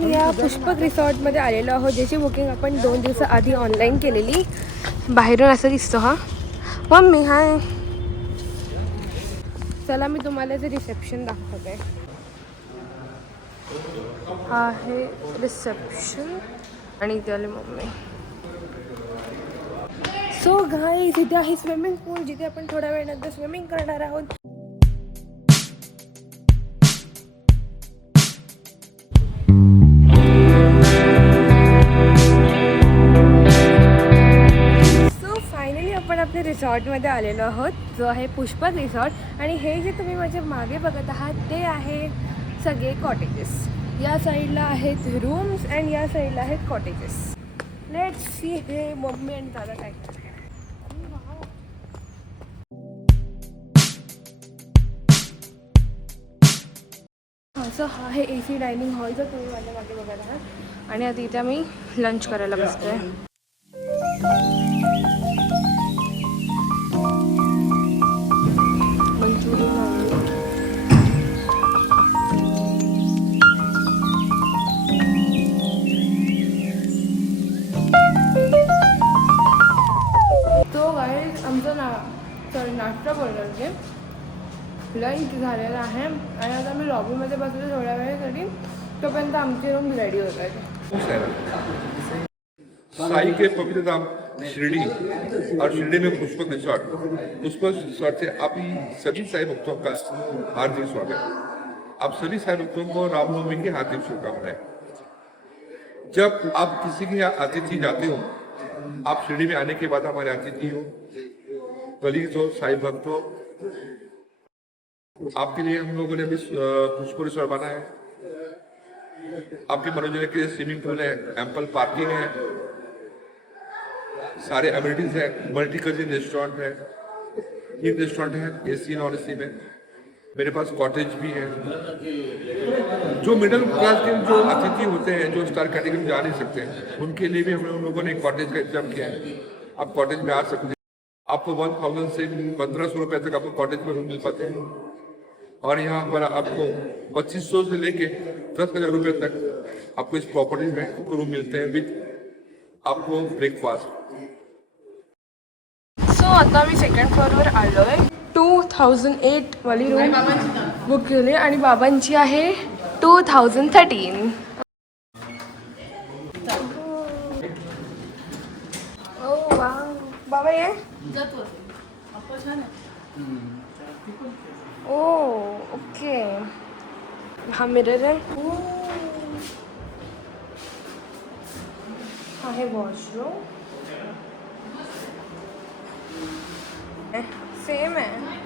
आपण या पुष्पक रिसॉर्टमध्ये आलेलो आहोत ज्याची बुकिंग आपण दोन दिवसाआधी ऑनलाईन केलेली. बाहेरून असं दिसतो हा. Mummy hi. चला मी तुम्हाला जे रिसेप्शन दाखवते. हा आहे रिसेप्शन आणि इथे मम्मी. सो घाई इथे आहे स्विमिंग पूल जिथे आपण थोड्या वेळानंतर स्विमिंग करणार आहोत. रिसॉर्टमध्ये आलेलो आहोत जो आहे पुष्पक रिसॉर्ट. आणि हे जे तुम्ही माझ्या मागे बघत आहात ते आहे सगळे कॉटेजेस या साईडला आहेत रूम्स अँड या साईडला आहेत कॉटेजेस लेट सी हे मम्मी आणि दादा काय करतात. असं हा आहे ए सी डायनिंग हॉल जर तुम्ही माझ्या मागे बघत आहात. आणि आता इथे आम्ही लंच करायला बसतोय मंचुरियन सॉरी नाश्ता बोलणार ते लंच झालेला आहे आणि आता मी लॉबीमध्ये बसले थोड्या वेळासाठी तोपर्यंत आमची रूम रेडी होत आहे साई के पवित्र धाम शिरडी और शिरडी में पुष्पक रिसोर्ट पुष्पक रिसोर्ट से आप ही सभी साई भक्तों का हार्दिक स्वागत आप सभी साई भक्तों को रामनवमी की हार्दिक शुभकामनाएँ। जब आप किसी के यहाँ अतिथि जाते हो, आप शिरडी में आने के बाद हमारे अतिथि हो। कलीग हो साई भक्त हो, आपके लिए हम लोगों ने भी पुष्प रिसोर्ट बनाया है। आपके मनोरंजन के लिए स्विमिंग पूल है एम्पल पार्किंग है, सारे अम्यूनिटीज है मल्टी कजिन रेस्टोरेंट है। तीन रेस्टोरेंट है A C non A C में। मेरे पास कॉटेज भी है। जो मिडिल क्लास के जो अतिथि होते हैं, जो स्टार कैटेगरी में जा नहीं सकते, उनके लिए भी हम लोगों ने कॉटेज का इंतज़ाम किया है। आप कॉटेज में आ सकते हैं। आपको वन थाउजेंड से पंद्रह सौ रुपए तक आपको कॉटेज में रूम मिल पाते हैं। और यहाँ पर आपको पच्चीस सौ से लेके दस हजार रुपये तक आपको इस प्रॉपर्टी में रूम मिलते हैं विथ आपको ब्रेकफास्ट सो आता मी सेकंड फ्लोअरवर आलो आहे टू थाउजंड एट वाली रूम बुक केली आणि बाबांची आहे टू थाउजंड थर्टीन ओ वा ओ ओके. हा मिरर आहे. ओ. हा आहे. वॉशरूम सेम आहे.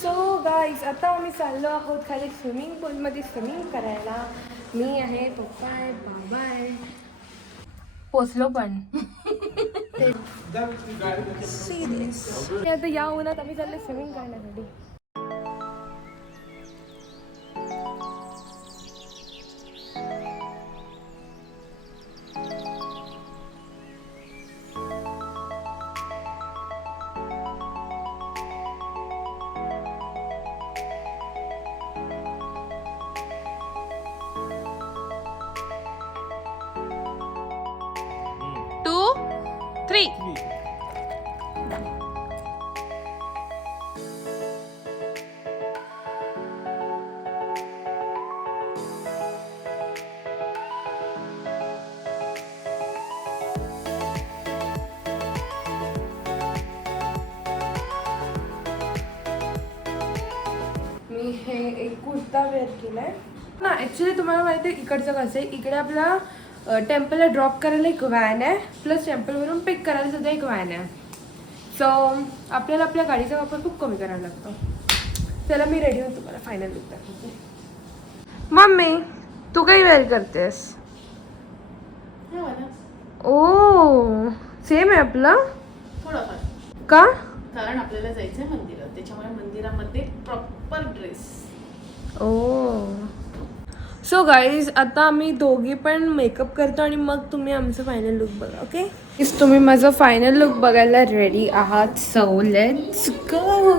सो गाईज आता आम्ही चाललो आहोत खाली स्विमिंग पूलमध्ये स्विमिंग करायला. मी आहे पप्पा आहे बाबा आहे. पोचलो पण. आता या उन्हात आम्ही चाललो स्विमिंग करण्यासाठी. कुर्ता वेअर केलाय. ना ॲक्च्युली तुम्हाला माहिती आहे इकडचं कसं आहे? इकडे आपला टेम्पलला ड्रॉप करायला एक व्हॅन आहे प्लस टेम्पलवरून पिक करायला सुद्धा एक व्हॅन आहे. सो आपल्याला आपल्या गाडीचा वापर खूप कमी करायला लागतो. चला मी रेडी होतो तुम्हाला फायनल लुक दाखवते. मम्मी तू काही वेअर करतेस? ओ सेम आहे आपलं? थोडंफार. का? कारण आपल्याला जायचंय मंदिरात. त्याच्यामुळे मंदिरामध्ये प्रॉपर ड्रेस ओ. सो गाईज आता आम्ही दोघी पण मेकअप करतो आणि मग तुम्ही आमचं फायनल लुक बघा ओके तुम्ही माझं फायनल लुक बघायला रेडी आहात. सो लेट्स गो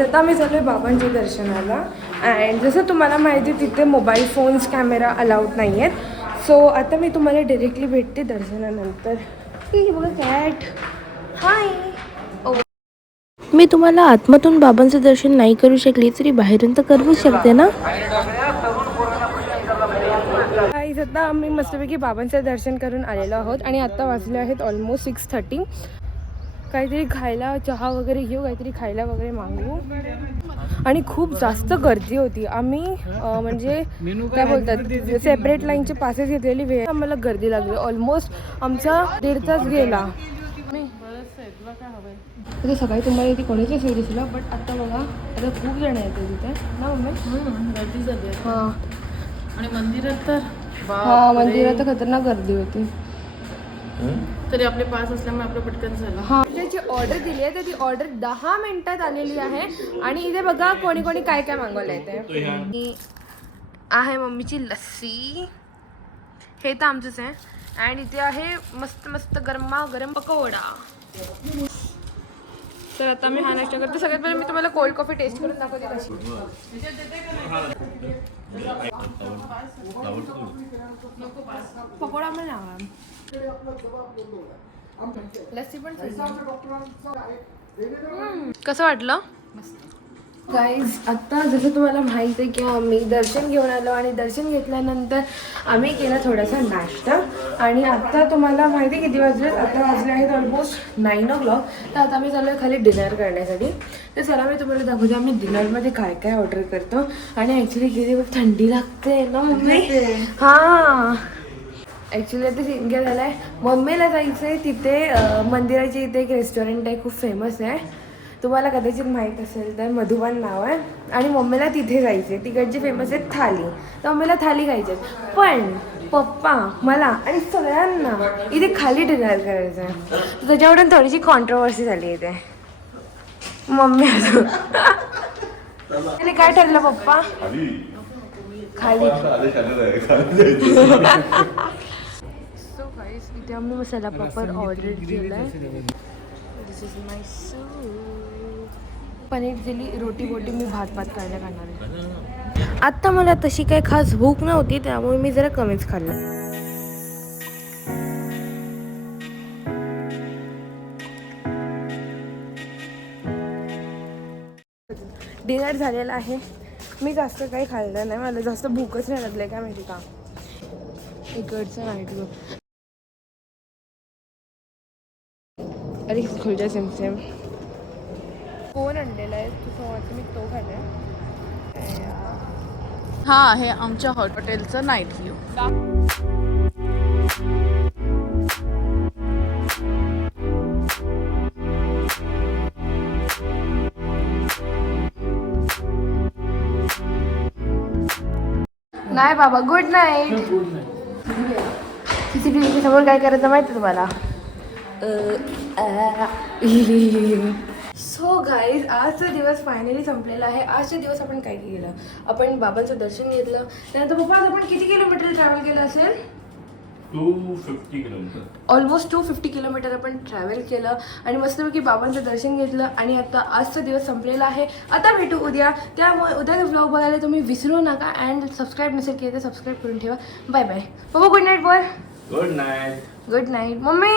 आता आम्ही चालू आहे बाबांच्या दर्शनाला. अँड जसं तुम्हाला माहिती आहे तिथे मोबाईल फोन्स कॅमेरा अलाउड नाही आहेत सो आता मी तुम्हाला डिरेक्टली भेटते दर्शनानंतर. बघा कॅट हाय oh. मी तुम्हाला आतमधून बाबांचं दर्शन नाही करू शकली तरी बाहेरून तर करू शकते ना? गाईज आता आम्ही मस्तपैकी बाबांचं दर्शन करून आलेलो आहोत आणि आत्ता वाजले आहेत ऑलमोस्ट सिक्स थर्टी काहीतरी खायला चहा वगैरे घेऊ काहीतरी खायला वगैरे मागवू आणि खूप जास्त गर्दी होती. आम्ही म्हणजे काय बोलतात सेपरेट लाईनचे पासेस घेतलेली वेळ. आम्हाला गर्दी लागली. ऑलमोस्ट आमचा दीड तास गेला. आता सकाळी तुम्हाला इथे कोणीच नाही दिसलं बट आता बघा आता खूप जण येते तिथे. ना मम्मी? गर्दी झाली आहे. हां. आणि मंदिरात तर हा मंदिरात तर खतरनाक गर्दी होती. तरी आपले पास असल्यामुळे आपलं पटकन झालं. हा. ऑर्डर दिली आहे तर ती ऑर्डर दहा मिनिटात आलेली आहे. आणि इथे बघा कोणी कोणी काय काय मागवलं आहे ते आहे मम्मीची लस्सी. हे तर आमचंच आहे. अँड इथे आहे मस्त मस्त गरमा गरम पकोडा. तर आता मी हा नाश्ता करते. सगळ्यात पहिले मी तुम्हाला कोल्ड कॉफी टेस्ट करून दाखवते कशी. पकोडा लावा. लस्सी पण कसं वाटलं? गाईज आत्ता जसं तुम्हाला माहीत आहे की आम्ही दर्शन घेऊन आलो आणि दर्शन घेतल्यानंतर आम्ही केला थोडासा नाश्ता. आणि आत्ता तुम्हाला माहिती आहे किती वाजले? आता वाजले आहेत ऑलमोस्ट नाईन ओ क्लॉक तर आता आम्ही चालू आहे खाली डिनर करण्यासाठी. तर चला मी तुम्हाला दाखवते आम्ही डिनरमध्ये काय काय ऑर्डर करतो. आणि ॲक्च्युली किती थंडी लागते ना मम्मी? हां. ॲक्च्युली आता काय झालं आहे मम्मीला जायचं आहे तिथे अं, मंदिराच्या इथे एक रेस्टॉरंट आहे खूप फेमस आहे. तुम्हाला कदाचित माहीत असेल तर मधुबन नाव आहे. आणि मम्मीला तिथे जायचं आहे तिकडची फेमस आहे थाली. तर मम्मीला थाली खायची पण पप्पा मला आणि सगळ्यांना इथे खाली डिनर करायचं आहे त्याच्यावरून थोडीशी कॉन्ट्रोवर्सी झाली इथे. मम्मी त्याने काय ठरलं पप्पा? खाली इथे आम्ही मसाला पापड ऑर्डर केला आहे दिस इज माय पनीर दिली रोटी बोटी मी भात भात खायला खाणार आहे. आत्ता मला तशी काही खास भूक नव्हती त्यामुळे मी जरा कमीच खाल्लं. डिनर झालेला आहे. मी जास्त काही खाल्लं नाही. मला जास्त भूकच नाही लागली काय माहिती का? इकडचं नाईट व्यू अरे खुलच्या सेम सेम कोण आणलेला आहे? तू समोरचं मी तो खाल्ला हा आहे आमच्या हॉटेलचं नाईट व्ह्यू नाही बाबा गुड नाईट सीसीटीव्ही समोर काय करायचं माहिती तुम्हाला? सो गाईज आजचा दिवस फायनली संपलेला आहे. आजच्या दिवस आपण काय केलं? आपण बाबांचं दर्शन घेतलं. त्यानंतर पप्पा आज आपण किती किलोमीटर ट्रॅव्हल केलं असेल? Two fifty kilometre almost two fifty kilometre आपण ट्रॅव्हल केलं आणि मस्तपैकी बाबांचं दर्शन घेतलं आणि आता आजचा दिवस संपलेला आहे. आता भेटू उद्या. त्यामुळे उद्याचा व्लॉग बघायला तुम्ही विसरू नका अँड सबस्क्राईब नसेल केलं तर सबस्क्राईब करून ठेवा. बाय बाय बाबा गुड नाईट बोल good night good night mummy!